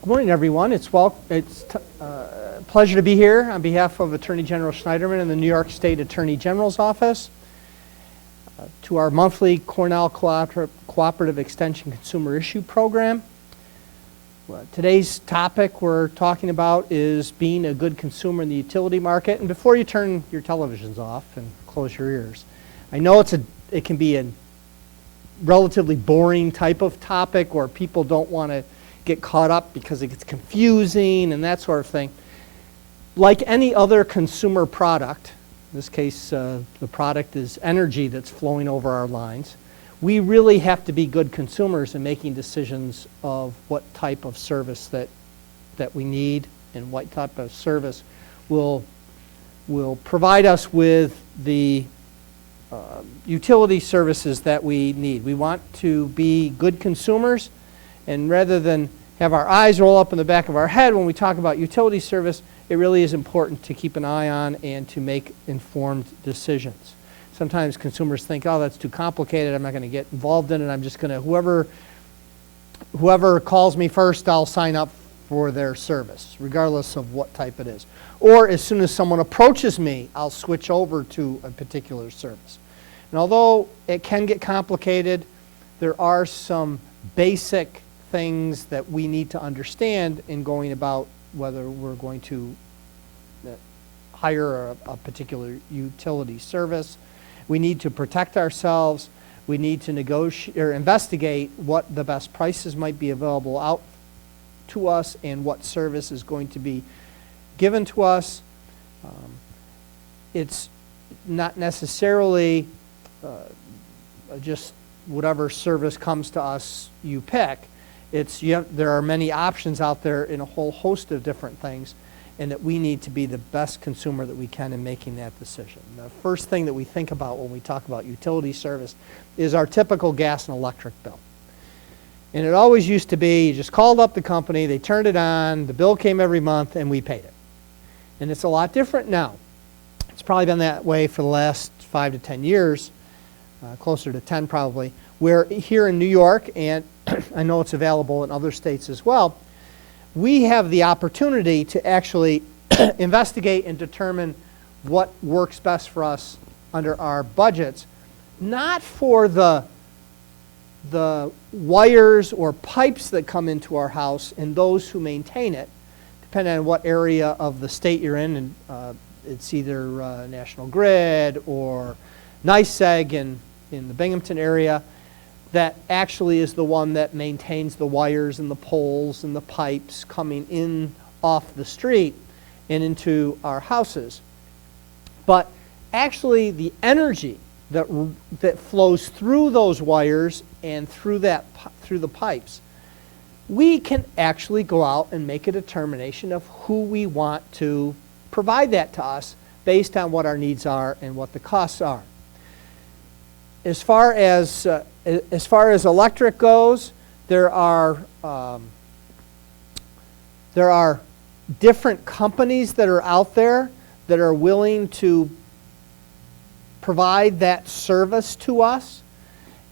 Good morning, everyone. It's a pleasure to be here on behalf of Attorney General Schneiderman and the New York State Attorney General's Office to our monthly Cornell Cooperative Extension Consumer Issue Program. Today's topic we're talking about is being a good consumer in the utility market. And before you turn your televisions off and close your ears, I know it can be a relatively boring type of topic where people don't want to get caught up because it gets confusing and that sort of thing. Like any other consumer product, in this case the product is energy that's flowing over our lines, we really have to be good consumers in making decisions of what type of service that we need and what type of service will provide us with the utility services that we need. We want to be good consumers, and rather than have our eyes roll up in the back of our head when we talk about utility service, it really is important to keep an eye on and to make informed decisions. Sometimes consumers think, oh, that's too complicated, I'm not going to get involved in it, I'm just going to, whoever calls me first, I'll sign up for their service, regardless of what type it is. Or as soon as someone approaches me, I'll switch over to a particular service. And although it can get complicated, there are some basic things that we need to understand in going about whether we're going to hire a particular utility service. We need to protect ourselves. We need to negotiate or investigate what the best prices might be available out to us and what service is going to be given to us. It's not necessarily just whatever service comes to us you pick. There are many options out there in a whole host of different things, and that we need to be the best consumer that we can in making that decision. The first thing that we think about when we talk about utility service is our typical gas and electric bill. And it always used to be, you just called up the company, they turned it on, the bill came every month, and we paid it. And it's a lot different now. It's probably been that way for the last 5 to 10 years, closer to 10 probably, where here in New York, and I know it's available in other states as well, we have the opportunity to actually investigate and determine what works best for us under our budgets, not for the wires or pipes that come into our house and those who maintain it, depending on what area of the state you're in, and it's either National Grid or NYSEG in the Binghamton area, that actually is the one that maintains the wires and the poles and the pipes coming in off the street and into our houses. But actually the energy that flows through those wires and through the pipes, we can actually go out and make a determination of who we want to provide that to us based on what our needs are and what the costs are. As far as electric goes, there are different companies that are out there that are willing to provide that service to us,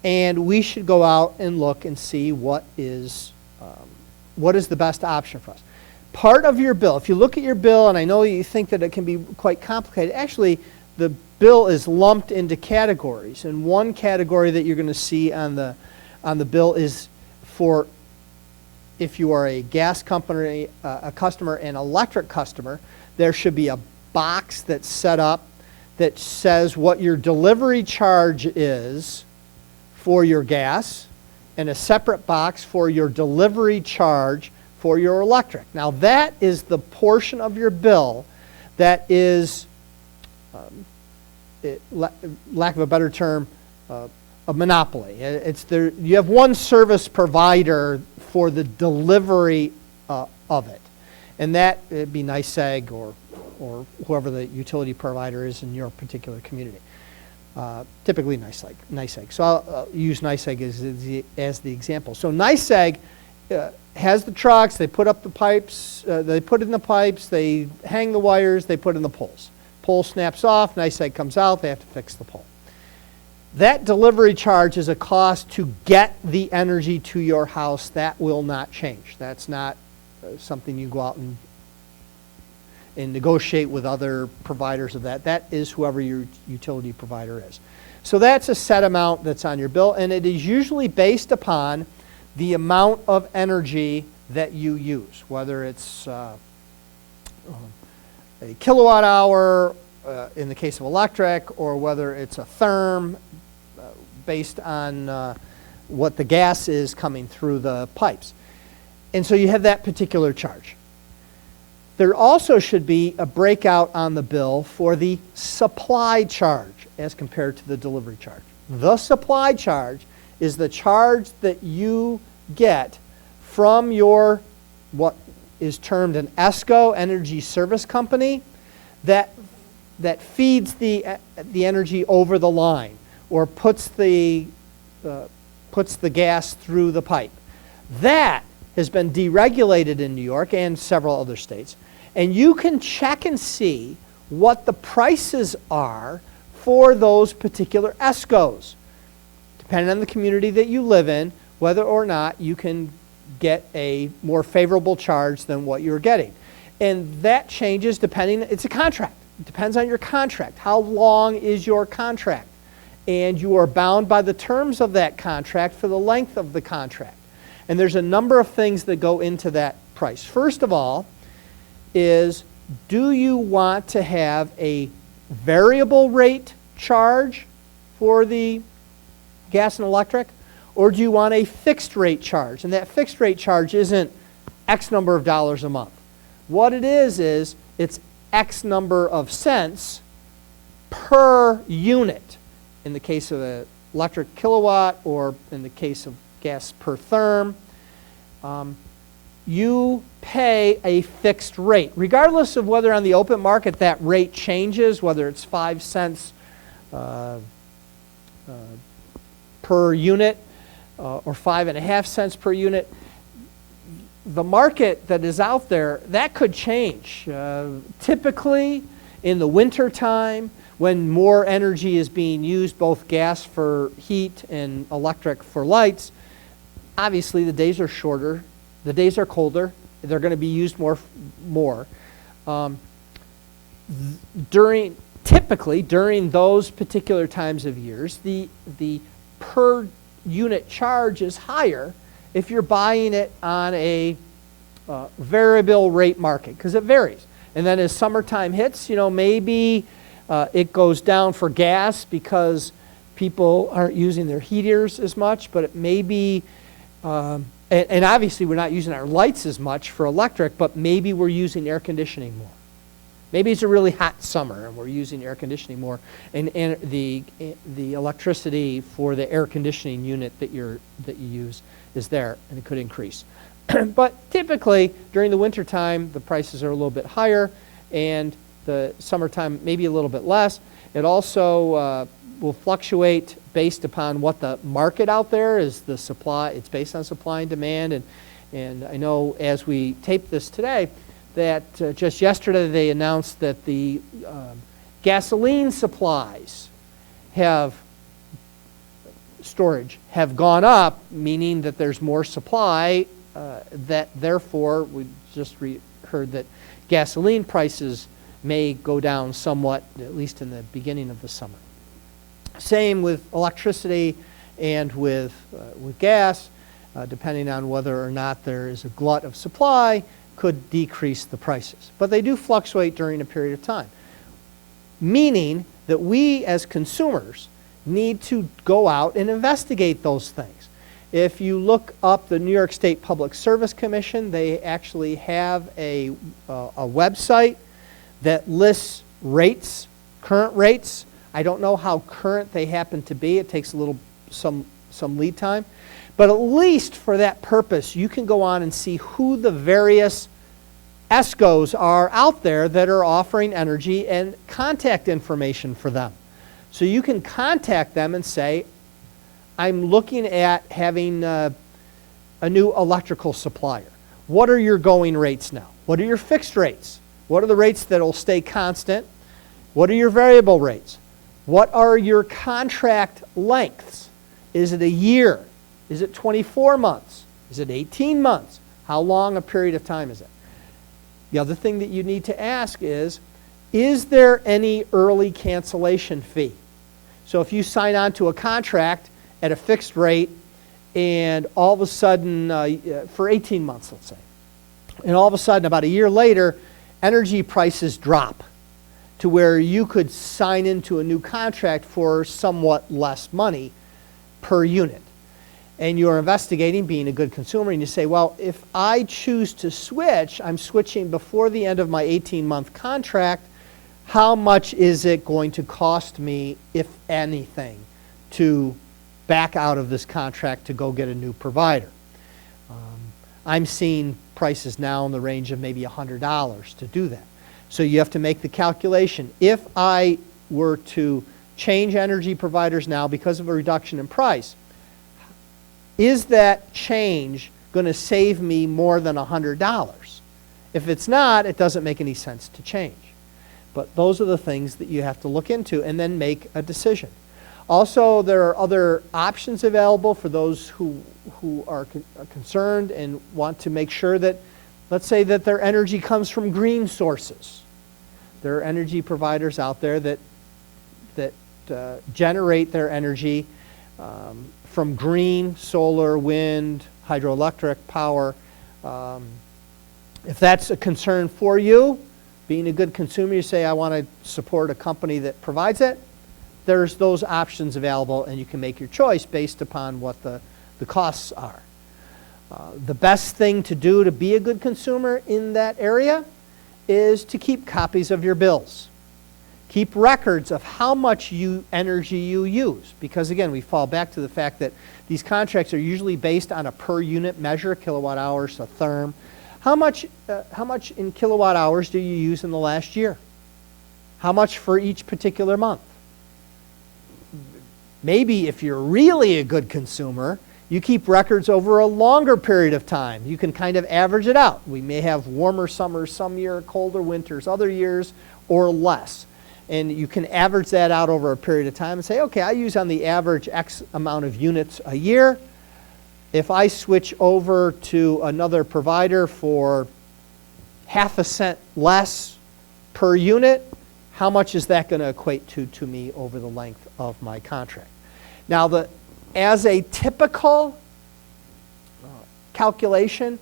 and we should go out and look and see what is the best option for us. Part of your bill, if you look at your bill, and I know you think that it can be quite complicated, actually the bill is lumped into categories, and one category that you're going to see on the bill is for if you are a gas company, a customer, and electric customer, there should be a box that's set up that says what your delivery charge is for your gas, and a separate box for your delivery charge for your electric. Now that is the portion of your bill that is, lack of a better term, a monopoly. You have one service provider for the delivery of it, and that would be NYSEG or whoever the utility provider is in your particular community. Typically NYSEG. So I'll use NYSEG as the example. So NYSEG has the trucks, they put up the pipes, they put in the pipes, they hang the wires, they put in the poles. Pole snaps off, NYSEG comes out, they have to fix the pole. That delivery charge is a cost to get the energy to your house. That will not change. That's not something you go out and negotiate with other providers of that. That is whoever your utility provider is. So that's a set amount that's on your bill, and it is usually based upon the amount of energy that you use, whether it's a kilowatt hour in the case of electric, or whether it's a therm based on what the gas is coming through the pipes. And so you have that particular charge. There also should be a breakout on the bill for the supply charge as compared to the delivery charge. The supply charge is the charge that you get from your, what is termed an ESCO, Energy Service Company, that feeds the energy over the line or puts the gas through the pipe. That has been deregulated in New York and several other states. And you can check and see what the prices are for those particular ESCOs. Depending on the community that you live in, whether or not you can get a more favorable charge than what you're getting. And that changes depending, it's a contract. It depends on your contract. How long is your contract? And you are bound by the terms of that contract for the length of the contract. And there's a number of things that go into that price. First of all is, do you want to have a variable rate charge for the gas and electric, or do you want a fixed rate charge? And that fixed rate charge isn't X number of dollars a month. What it is it's X number of cents per unit in the case of an electric kilowatt, or in the case of gas per therm. You pay a fixed rate, regardless of whether on the open market that rate changes, whether it's 5 cents per unit or 5.5 cents per unit. The market that is out there, that could change. Typically, in the winter time, when more energy is being used, both gas for heat and electric for lights, obviously the days are shorter, the days are colder, they're going to be used more. Typically, during those particular times of years, the per unit charge is higher if you're buying it on a variable rate market, because it varies. And then as summertime hits, maybe it goes down for gas because people aren't using their heaters as much, but it may be, and obviously we're not using our lights as much for electric, but maybe we're using air conditioning more. Maybe it's a really hot summer and we're using air conditioning more, and the electricity for the air conditioning unit that you use is there, and it could increase. But typically during the winter time the prices are a little bit higher, and the summertime maybe a little bit less. It also will fluctuate based upon what the market out there is, the supply. It's based on supply and demand, and I know as we tape this today that just yesterday they announced that the gasoline supplies have gone up, meaning that there's more supply, that therefore we just heard that gasoline prices may go down somewhat, at least in the beginning of the summer. Same with electricity and with gas, depending on whether or not there is a glut of supply, could decrease the prices. But they do fluctuate during a period of time, meaning that we as consumers need to go out and investigate those things. If you look up the New York State Public Service Commission, they actually have a website that lists rates, current rates. I don't know how current they happen to be. It takes some lead time. But at least for that purpose, you can go on and see who the various ESCOs are out there that are offering energy and contact information for them. So you can contact them and say, I'm looking at having a new electrical supplier. What are your going rates now? What are your fixed rates? What are the rates that will stay constant? What are your variable rates? What are your contract lengths? Is it a year? Is it 24 months? Is it 18 months? How long a period of time is it? The other thing that you need to ask is there any early cancellation fee? So if you sign on to a contract at a fixed rate and all of a sudden, for 18 months, let's say, and all of a sudden, about a year later, energy prices drop to where you could sign into a new contract for somewhat less money per unit. And you're investigating being a good consumer, and you say, well, if I choose to switch, I'm switching before the end of my 18-month contract, how much is it going to cost me, if anything, to back out of this contract to go get a new provider? I'm seeing prices now in the range of maybe $100 to do that. So you have to make the calculation. If I were to change energy providers now because of a reduction in price, is that change going to save me more than $100? If it's not, it doesn't make any sense to change. But those are the things that you have to look into and then make a decision. Also, there are other options available for those who are concerned and want to make sure that, let's say that their energy comes from green sources. There are energy providers out there that generate their energy from green, solar, wind, hydroelectric power. If that's a concern for you, being a good consumer, you say, I want to support a company that provides it, there's those options available, and you can make your choice based upon what the costs are. The best thing to do to be a good consumer in that area is to keep copies of your bills. Keep records of how much energy you use, because again, we fall back to the fact that these contracts are usually based on a per unit measure, kilowatt hours, a therm. How much in kilowatt hours do you use in the last year? How much for each particular month? Maybe if you're really a good consumer, you keep records over a longer period of time. You can kind of average it out. We may have warmer summers some year, colder winters other years, or less. And you can average that out over a period of time and say, okay, I use on the average X amount of units a year. If I switch over to another provider for half a cent less per unit, how much is that going to equate to me over the length of my contract? Now, as a typical calculation,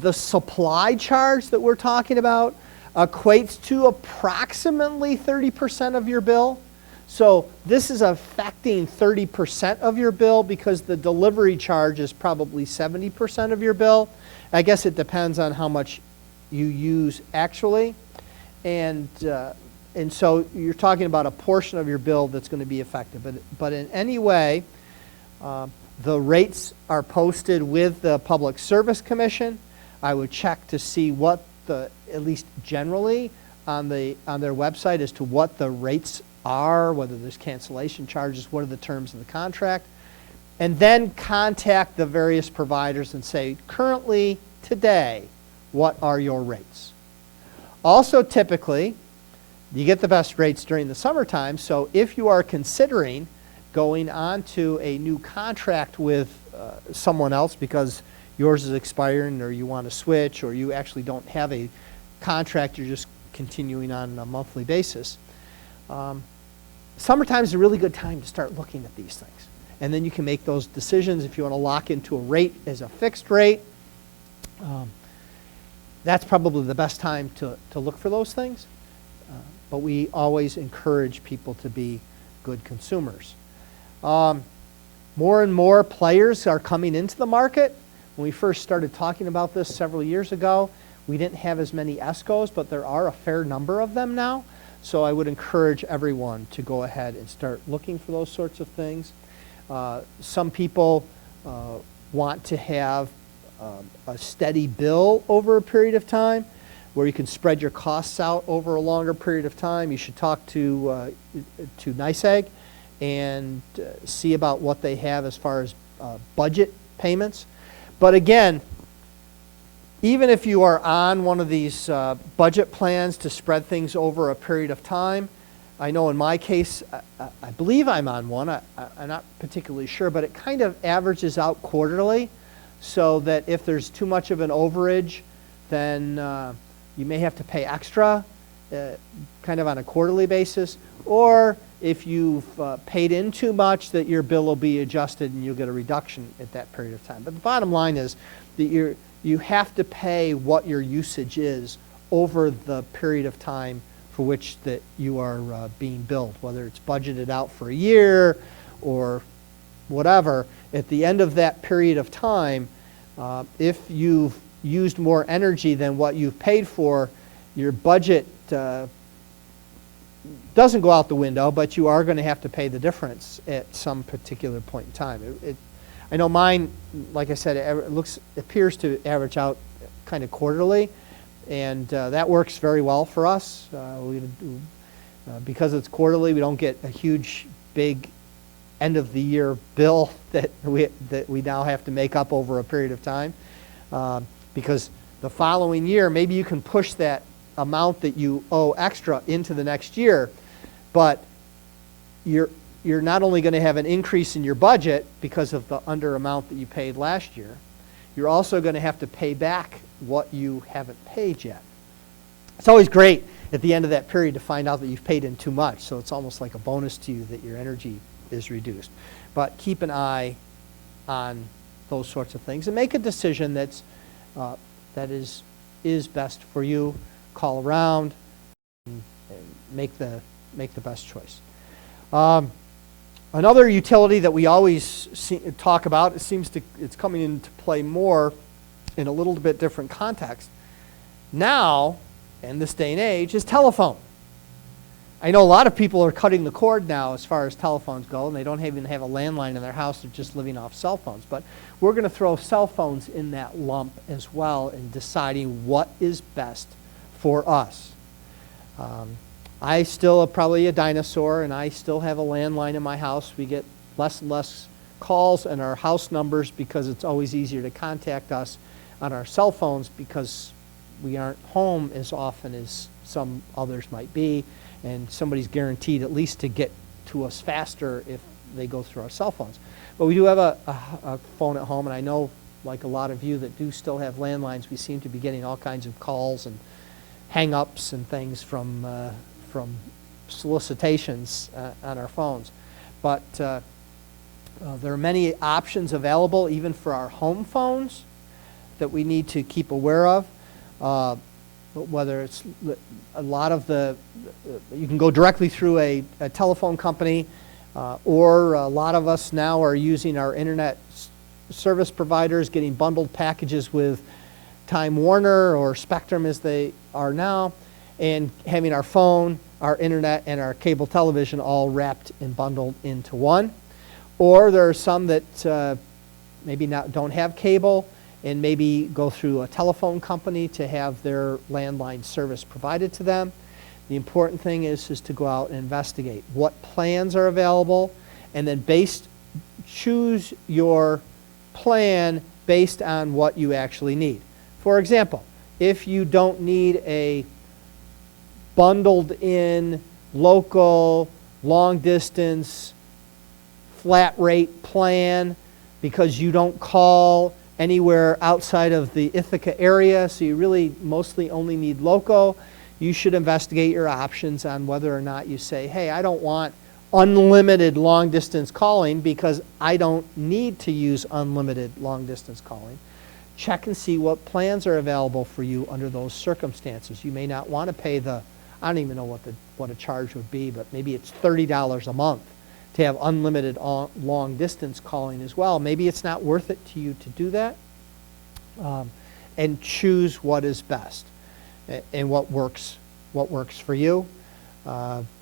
the supply charge that we're talking about equates to approximately 30% of your bill. So this is affecting 30% of your bill because the delivery charge is probably 70% of your bill. I guess it depends on how much you use actually. And so you're talking about a portion of your bill that's going to be affected. But in any way, the rates are posted with the Public Service Commission. I would check to see what at least generally on their website as to what the rates are, whether there's cancellation charges, what are the terms of the contract, and then contact the various providers and say, currently, today, what are your rates? Also, typically, you get the best rates during the summertime, so if you are considering going on to a new contract with someone else because yours is expiring or you want to switch or you actually don't have a contract, you're just continuing on a monthly basis, summertime is a really good time to start looking at these things. And then you can make those decisions if you want to lock into a rate as a fixed rate. That's probably the best time to look for those things. But we always encourage people to be good consumers. More and more players are coming into the market. When we first started talking about this several years ago, we didn't have as many ESCOs, but there are a fair number of them now. So I would encourage everyone to go ahead and start looking for those sorts of things. Some people want to have a steady bill over a period of time where you can spread your costs out over a longer period of time. You should talk to NYSEG and see about what they have as far as budget payments. But again, even if you are on one of these budget plans to spread things over a period of time, I know in my case, I believe I'm on one. I'm not particularly sure, but it kind of averages out quarterly. so that if there's too much of an overage, then you may have to pay extra, kind of on a quarterly basis, or if you've paid in too much, that your bill will be adjusted and you'll get a reduction at that period of time. But the bottom line is that you have to pay what your usage is over the period of time for which that you are being billed, whether it's budgeted out for a year or whatever. At the end of that period of time, if you've used more energy than what you've paid for, your budget doesn't go out the window, but you are going to have to pay the difference at some particular point in time. I know mine, like I said, appears to average out kind of quarterly, and that works very well for us. Because it's quarterly, we don't get a huge, big end of the year bill that we now have to make up over a period of time. Because the following year, maybe you can push that amount that you owe extra into the next year, but you're not only going to have an increase in your budget because of the under amount that you paid last year, you're also going to have to pay back what you haven't paid yet. It's always great at the end of that period to find out that you've paid in too much, so it's almost like a bonus to you that your energy is reduced. But keep an eye on those sorts of things and make a decision that is best for you. Call around and make the best choice. Another utility that we always talk about, it's coming into play more in a little bit different context now, in this day and age, is telephone. I know a lot of people are cutting the cord now as far as telephones go, and they don't even have a landline in their house. They're just living off cell phones. But we're going to throw cell phones in that lump as well in deciding what is best for us. I still am probably a dinosaur, and I still have a landline in my house. We get less and less calls and our house numbers because it's always easier to contact us on our cell phones because we aren't home as often as some others might be, and somebody's guaranteed at least to get to us faster if they go through our cell phones. But we do have a phone at home, and I know, like a lot of you that do still have landlines, we seem to be getting all kinds of calls and hang-ups and things from solicitations on our phones. But there are many options available even for our home phones that we need to keep aware of. Whether it's a lot of you can go directly through a telephone company, or a lot of us now are using our internet service providers, getting bundled packages with Time Warner or Spectrum as they are now, and having our phone, our internet, and our cable television all wrapped and bundled into one. Or there are some that maybe don't have cable and maybe go through a telephone company to have their landline service provided to them. The important thing is to go out and investigate what plans are available, and then choose your plan based on what you actually need. For example, if you don't need a bundled in, local, long distance, flat rate plan because you don't call anywhere outside of the Ithaca area, so you really mostly only need local, you should investigate your options on whether or not you say, hey, I don't want unlimited long distance calling because I don't need to use unlimited long distance calling. Check and see what plans are available for you under those circumstances. You may not want to pay I don't even know what a charge would be, but maybe it's $30 a month to have unlimited long distance calling as well. Maybe it's not worth it to you to do that, and choose what is best and what works for you.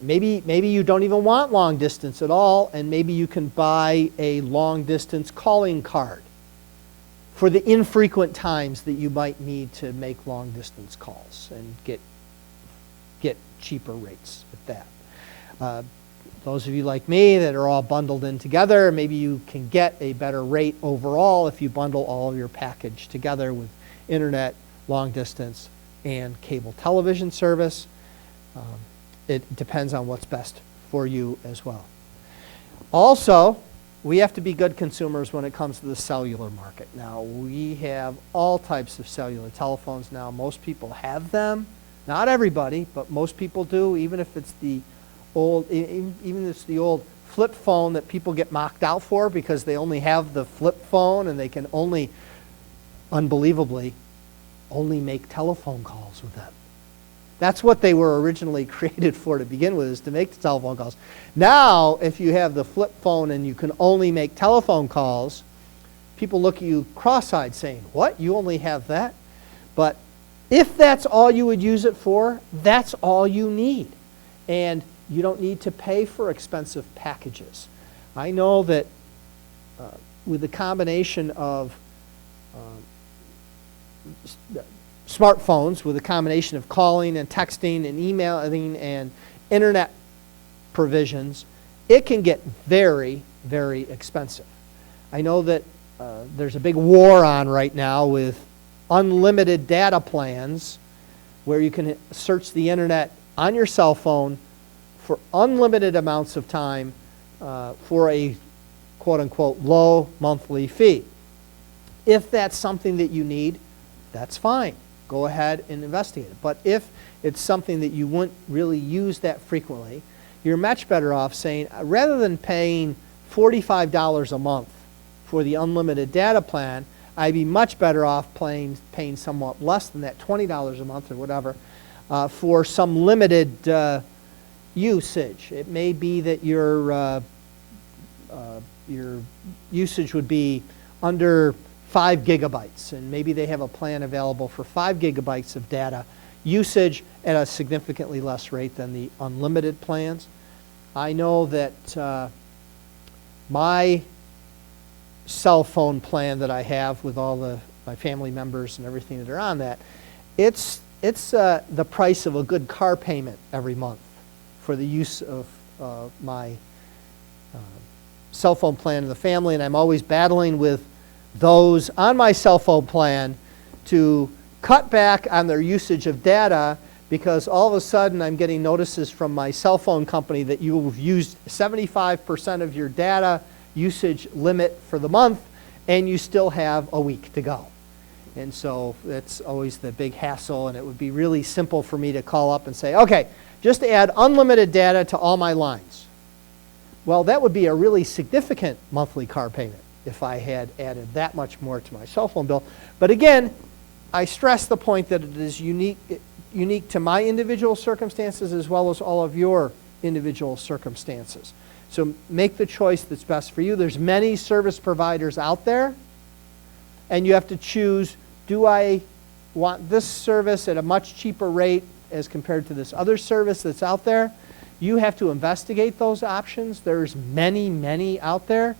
Maybe you don't even want long distance at all, and maybe you can buy a long distance calling card for the infrequent times that you might need to make long distance calls and get cheaper rates at that. Those of you like me that are all bundled in together, maybe you can get a better rate overall if you bundle all of your package together with internet, long distance, and cable television service. It depends on what's best for you as well. Also, we have to be good consumers when it comes to the cellular market. Now, we have all types of cellular telephones now. Most people have them. Not everybody, but most people do, even if it's the old, even if it's the old flip phone that people get mocked out for because they only have the flip phone and they can only, unbelievably, only make telephone calls with it. That's what they were originally created for to begin with, is to make the telephone calls. Now, if you have the flip phone and you can only make telephone calls, people look at you cross-eyed saying, what, you only have that? But if that's all you would use it for, that's all you need. And you don't need to pay for expensive packages. I know that with the combination of smartphones, with a combination of calling and texting and emailing and internet provisions, it can get very, very expensive. I know that there's a big war on right now with unlimited data plans where you can search the internet on your cell phone for unlimited amounts of time for a quote-unquote low monthly fee. If that's something that you need, that's fine. Go ahead and investigate it. But if it's something that you wouldn't really use that frequently, you're much better off saying, rather than paying $45 a month for the unlimited data plan, I'd be much better off paying somewhat less than that, $20 a month or whatever, for some limited usage. It may be that your usage would be under 5 gigabytes, and maybe they have a plan available for 5 gigabytes of data usage at a significantly less rate than the unlimited plans. I know that my cell phone plan that I have with all my family members and everything that are on that, it's the price of a good car payment every month for the use of my cell phone plan in the family, and I'm always battling with those on my cell phone plan to cut back on their usage of data, because all of a sudden I'm getting notices from my cell phone company that you've used 75% of your data usage limit for the month and you still have a week to go. And so that's always the big hassle, and it would be really simple for me to call up and say, okay, just add unlimited data to all my lines. Well, that would be a really significant monthly car payment if I had added that much more to my cell phone bill. But again, I stress the point that it is unique to my individual circumstances as well as all of your individual circumstances. So make the choice that's best for you. There's many service providers out there, and you have to choose, do I want this service at a much cheaper rate as compared to this other service that's out there? You have to investigate those options. There's many, many out there.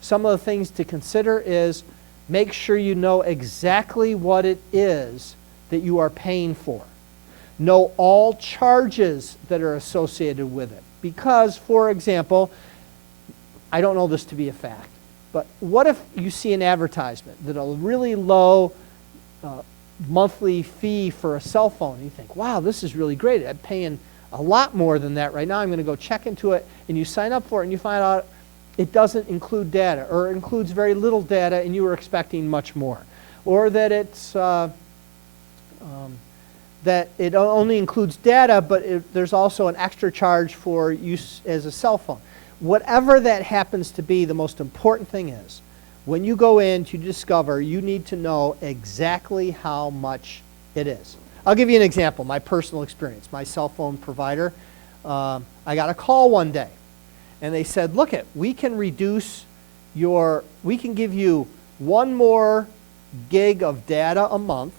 Some of the things to consider is make sure you know exactly what it is that you are paying for. Know all charges that are associated with it. Because, for example, I don't know this to be a fact, but what if you see an advertisement that a really low monthly fee for a cell phone, and you think, wow, this is really great. I'm paying a lot more than that right now. I'm going to go check into it, and you sign up for it, and you find out it doesn't include data, or it includes very little data and you were expecting much more. Or that it's that it only includes data, but there's also an extra charge for use as a cell phone. Whatever that happens to be, the most important thing is, when you go in to discover, you need to know exactly how much it is. I'll give you an example, my personal experience. My cell phone provider, I got a call one day, and they said, look we can reduce we can give you 1 more gig of data a month.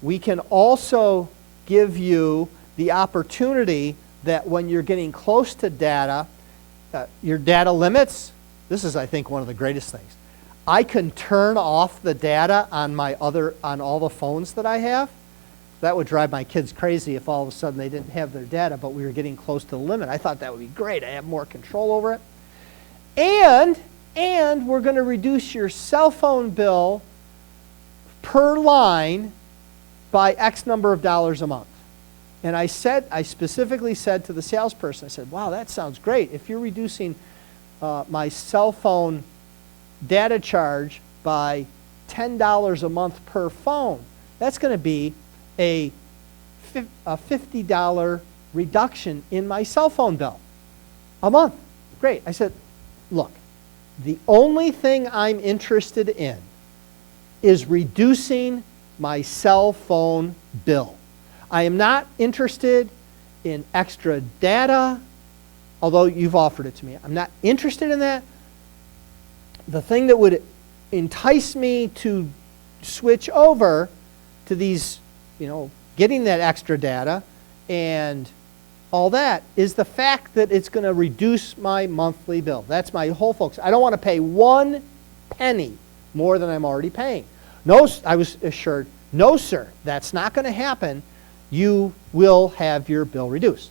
We can also give you the opportunity that when you're getting close to data, your data limits, this is, I think, one of the greatest things. I can turn off the data on all the phones that I have. That would drive my kids crazy if all of a sudden they didn't have their data, but we were getting close to the limit. I thought that would be great. I have more control over it. And we're going to reduce your cell phone bill per line by X number of dollars a month. And I specifically said to the salesperson, I said, wow, that sounds great. If you're reducing my cell phone data charge by $10 a month per phone. That's going to be a $50 reduction in my cell phone bill a month. Great. I said, look, the only thing I'm interested in is reducing my cell phone bill. I am not interested in extra data, although you've offered it to me. I'm not interested in that. The thing that would entice me to switch over to these, getting that extra data and all that is the fact that it's going to reduce my monthly bill. That's my whole focus. I don't want to pay 1 penny more than I'm already paying. No, I was assured, no, sir, that's not going to happen. You will have your bill reduced.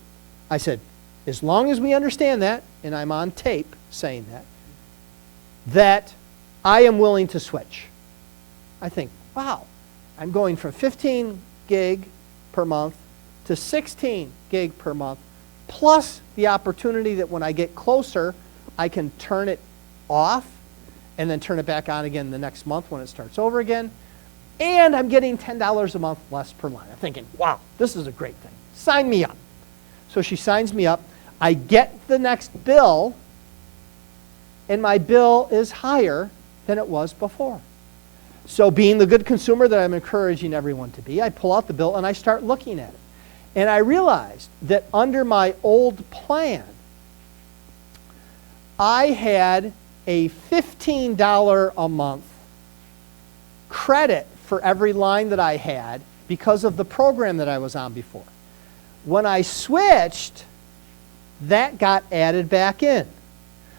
I said, as long as we understand that, and I'm on tape saying that I am willing to switch. I think, wow, I'm going from 15 gig per month to 16 gig per month, plus the opportunity that when I get closer, I can turn it off and then turn it back on again the next month when it starts over again. And I'm getting $10 a month less per line. I'm thinking, wow, this is a great thing. Sign me up. So she signs me up. I get the next bill, and my bill is higher than it was before. So being the good consumer that I'm encouraging everyone to be, I pull out the bill and I start looking at it. And I realized that under my old plan, I had a $15 a month credit for every line that I had because of the program that I was on before. When I switched, that got added back in.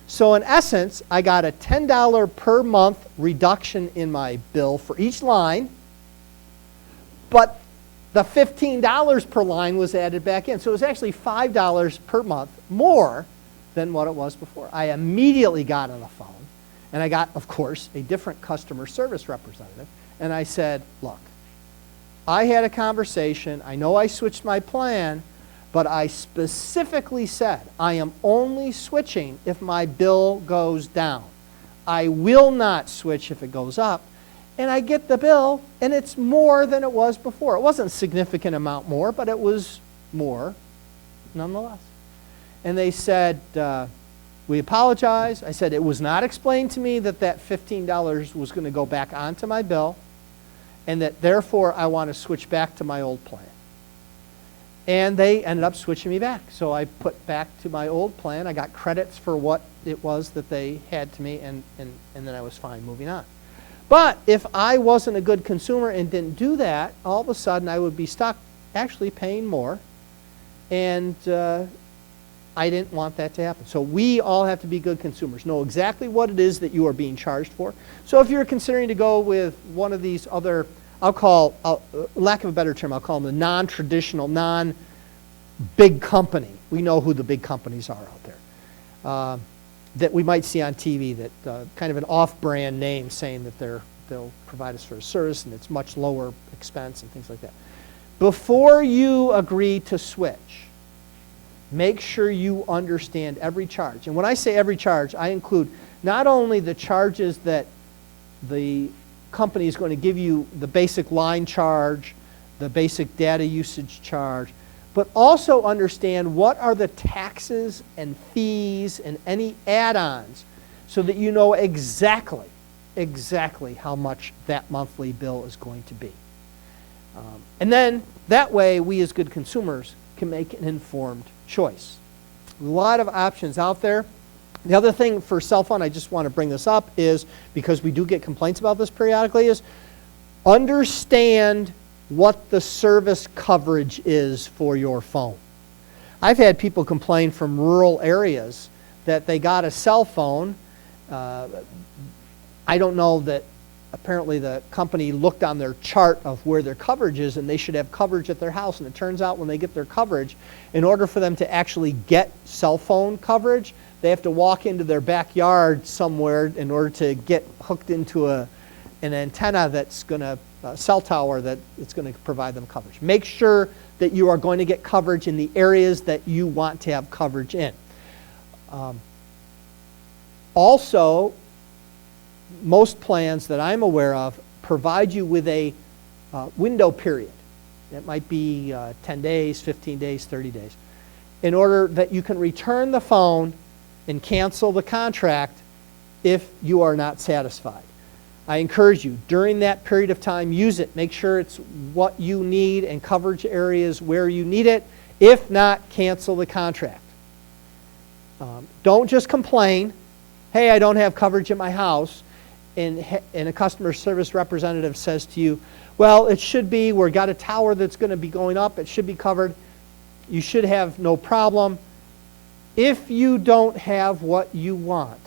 So in essence, I got a $10 per month reduction in my bill for each line, but the $15 per line was added back in. So it was actually $5 per month more than what it was before. I immediately got on the phone, and I got, of course, a different customer service representative, and I said, look, I had a conversation. I know I switched my plan, but I specifically said I am only switching if my bill goes down. I will not switch if it goes up. And I get the bill, and it's more than it was before. It wasn't a significant amount more, but it was more nonetheless. And they said, we apologize. I said, it was not explained to me that that $15 was going to go back onto my bill, and that therefore I want to switch back to my old plan. And they ended up switching me back. So I put back to my old plan. I got credits for what it was that they had to me, and then I was fine moving on. But if I wasn't a good consumer and didn't do that, all of a sudden I would be stuck actually paying more, and I didn't want that to happen. So we all have to be good consumers, know exactly what it is that you are being charged for. So if you're considering to go with one of these other, I'll call, lack of a better term, I'll call them the non-traditional, non-big company. We know who the big companies are out there. That we might see on TV, that kind of an off-brand name saying that they'll provide us for a service and it's much lower expense and things like that. Before you agree to switch, make sure you understand every charge. And when I say every charge, I include not only the charges that the company is going to give you, the basic line charge, the basic data usage charge, but also understand what are the taxes and fees and any add-ons so that you know exactly how much that monthly bill is going to be. And then that way we as good consumers can make an informed choice. A lot of options out there. The other thing for cell phone, I just want to bring this up, is because we do get complaints about this periodically, is understand what the service coverage is for your phone. I've had people complain from rural areas that they got a cell phone. I don't know that apparently the company looked on their chart of where their coverage is and they should have coverage at their house. And it turns out when they get their coverage, in order for them to actually get cell phone coverage, they have to walk into their backyard somewhere in order to get hooked into an antenna that's going to cell tower that it's going to provide them coverage. Make sure that you are going to get coverage in the areas that you want to have coverage in. Also, most plans that I'm aware of provide you with a window period. It might be 10 days, 15 days, 30 days, in order that you can return the phone and cancel the contract if you are not satisfied. I encourage you, during that period of time, use it. Make sure it's what you need and coverage areas where you need it. If not, cancel the contract. Don't just complain, hey, I don't have coverage at my house, and a customer service representative says to you, well, it should be, we've got a tower that's going to be going up, it should be covered, you should have no problem. If you don't have what you want,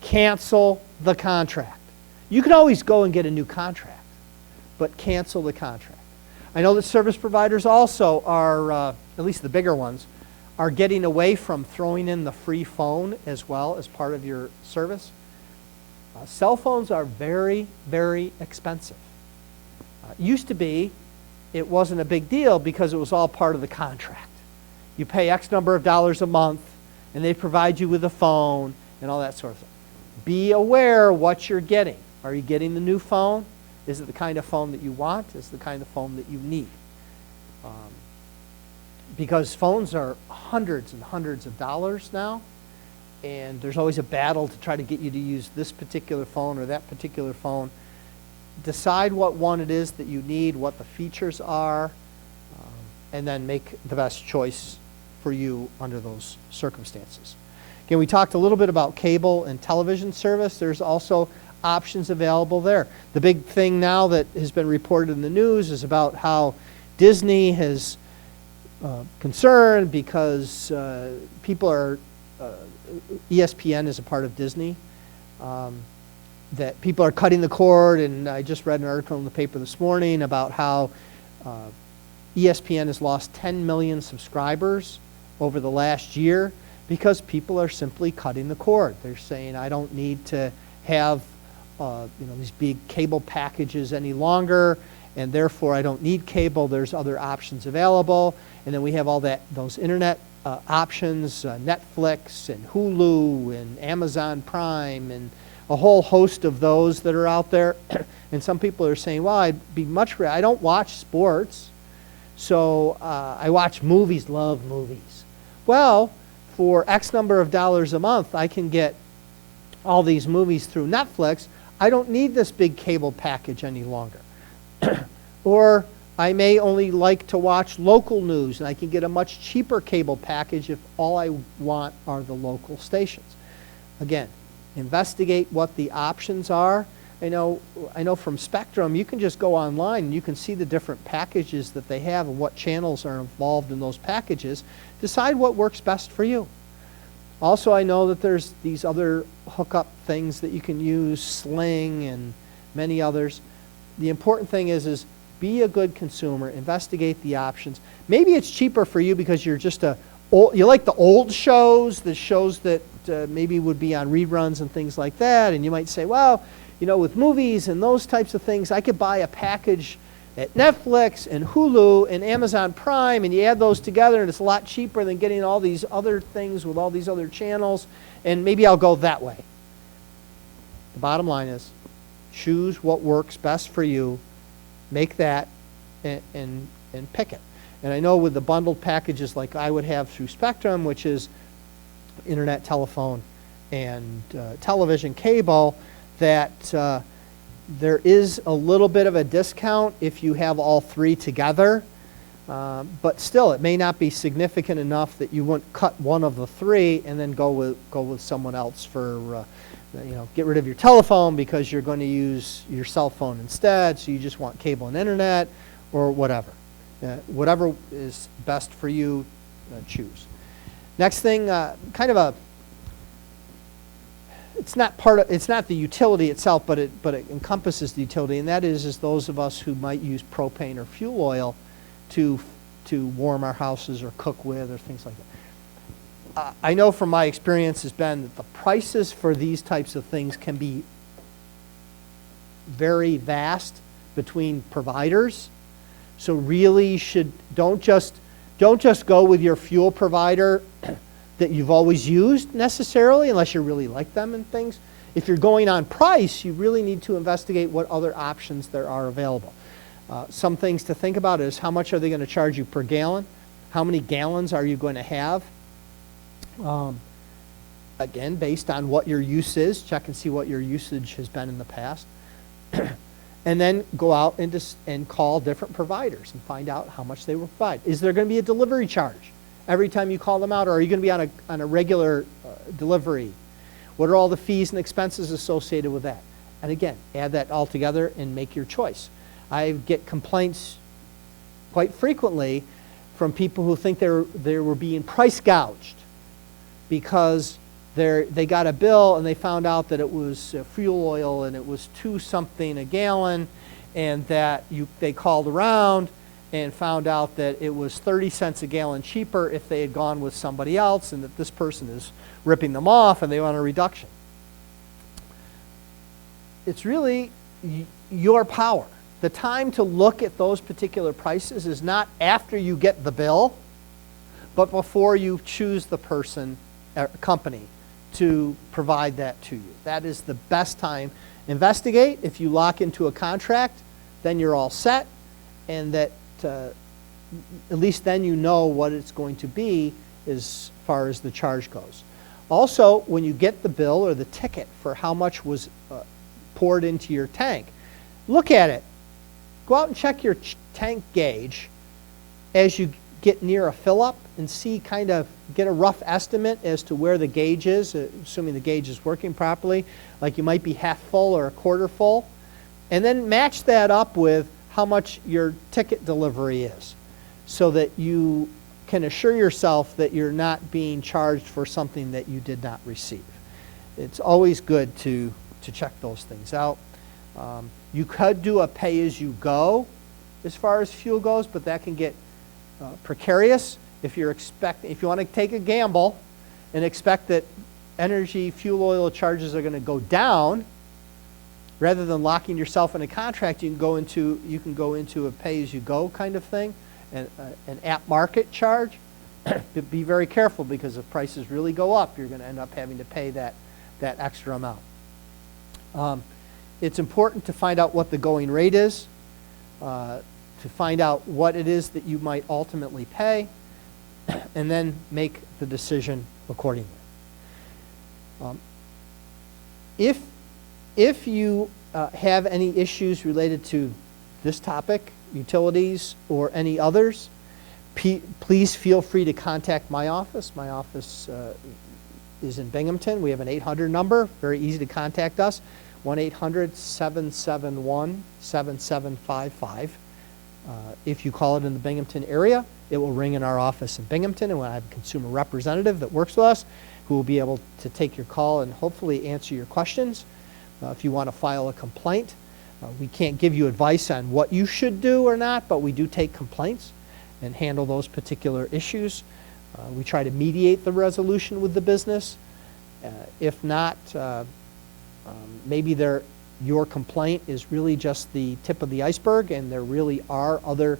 cancel the contract. You can always go and get a new contract, but cancel the contract. I know that service providers also are, at least the bigger ones, are getting away from throwing in the free phone as well as part of your service. Cell phones are very, very expensive. Used to be, it wasn't a big deal because it was all part of the contract. You pay X number of dollars a month, and they provide you with a phone and all that sort of thing. Be aware what you're getting. Are you getting the new phone? Is it the kind of phone that you want? Is it the kind of phone that you need? Because phones are hundreds and hundreds of dollars now, and there's always a battle to try to get you to use this particular phone or that particular phone. Decide what one it is that you need, what the features are, and then make the best choice for you under those circumstances. Again, we talked a little bit about cable and television service. There's also options available there. The big thing now that has been reported in the news is about how Disney has concerned because people are, ESPN is a part of Disney, that people are cutting the cord, and I just read an article in the paper this morning about how ESPN has lost 10 million subscribers over the last year because people are simply cutting the cord. They're saying, I don't need to have these big cable packages any longer, and therefore I don't need cable. There's other options available. And then we have all those internet options, Netflix and Hulu and Amazon Prime and a whole host of those that are out there. And some people are saying, well, I don't watch sports, so I watch movies, love movies. Well, for X number of dollars a month, I can get all these movies through Netflix. I don't need this big cable package any longer. Or I may only like to watch local news, and I can get a much cheaper cable package if all I want are the local stations. Again, investigate what the options are. I know from Spectrum, you can just go online and you can see the different packages that they have and what channels are involved in those packages. Decide what works best for you. Also, I know that there's these other hookup things that you can use, Sling and many others. The important thing is be a good consumer, investigate the options. Maybe it's cheaper for you because you're just you like the old shows, the shows that maybe would be on reruns and things like that, and you might say, well, with movies and those types of things, I could buy a package at Netflix and Hulu and Amazon Prime, and you add those together, and it's a lot cheaper than getting all these other things with all these other channels, and maybe I'll go that way. The bottom line is, choose what works best for you, make that, and pick it. And I know with the bundled packages like I would have through Spectrum, which is internet, telephone, and television, cable, that there is a little bit of a discount if you have all three together, but still it may not be significant enough that you wouldn't cut one of the three and then go with someone else for get rid of your telephone because you're going to use your cell phone instead, so you just want cable and internet or whatever. Whatever is best for you, choose. Next thing, it's not the utility itself, but it encompasses the utility, and that is those of us who might use propane or fuel oil to warm our houses or cook with or things like that. I know from my experience has been that the prices for these types of things can be very vast between providers. So really don't just go with your fuel provider that you've always used necessarily, unless you really like them and things. If you're going on price, you really need to investigate what other options there are available. Some things to think about is how much are they going to charge you per gallon? How many gallons are you going to have? Again, based on what your use is, check and see what your usage has been in the past. And then go out and call different providers and find out how much they will provide. Is there going to be a delivery charge every time you call them out, or are you going to be on a regular delivery? What are all the fees and expenses associated with that? And again, add that all together and make your choice. I get complaints quite frequently from people who think they were being price gouged because they got a bill and they found out that it was fuel oil and it was $2 something a gallon, and that they called around and found out that it was 30 cents a gallon cheaper if they had gone with somebody else, and that this person is ripping them off and they want a reduction. It's really your power. The time to look at those particular prices is not after you get the bill, but before you choose the person or company to provide that to you. That is the best time. Investigate. If you lock into a contract, then you're all set, and that at least then you know what it's going to be as far as the charge goes. Also, when you get the bill or the ticket for how much was poured into your tank, look at it. Go out and check your tank gauge as you get near a fill-up and see, kind of get a rough estimate as to where the gauge is, assuming the gauge is working properly. Like you might be half full or a quarter full. And then match that up with how much your ticket delivery is, so that you can assure yourself that you're not being charged for something that you did not receive. It's always good to check those things out. You could do a pay-as-you-go as far as fuel goes, but that can get precarious. If you want to take a gamble and expect that fuel oil charges are going to go down, rather than locking yourself in a contract, you can go into a pay-as-you-go kind of thing, an at-market charge. But be very careful, because if prices really go up, you're going to end up having to pay that extra amount. It's important to find out what the going rate is, to find out what it is that you might ultimately pay, and then make the decision accordingly. If you have any issues related to this topic, utilities, or any others, please feel free to contact my office. My office is in Binghamton. We have an 800 number, very easy to contact us, 1-800-771-7755. If you call it in the Binghamton area, it will ring in our office in Binghamton, and we'll have a consumer representative that works with us who will be able to take your call and hopefully answer your questions. If you want to file a complaint, we can't give you advice on what you should do or not, but we do take complaints and handle those particular issues. We try to mediate the resolution with the business. If not, maybe your complaint is really just the tip of the iceberg, and there really are other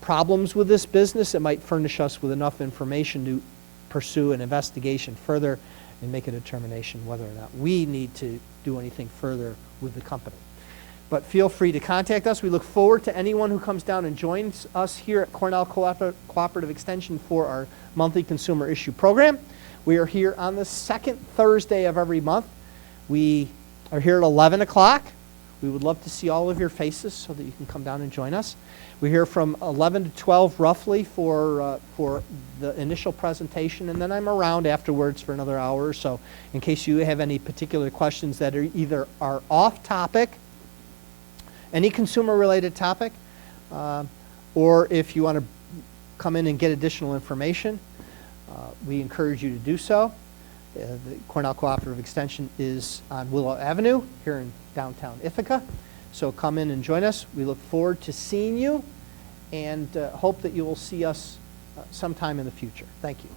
problems with this business that might furnish us with enough information to pursue an investigation further and make a determination whether or not we need to do anything further with the company. But feel free to contact us. We look forward to anyone who comes down and joins us here at Cornell Cooperative Extension for our monthly consumer issue program. We are here on the second Thursday of every month. We are here at 11 o'clock. We would love to see all of your faces so that you can come down and join us. We're here from 11 to 12 roughly for the initial presentation, and then I'm around afterwards for another hour or so in case you have any particular questions that are either off topic, any consumer-related topic, or if you want to come in and get additional information, we encourage you to do so. The Cornell Cooperative Extension is on Willow Avenue here in downtown Ithaca. So come in and join us. We look forward to seeing you, and hope that you will see us sometime in the future. Thank you.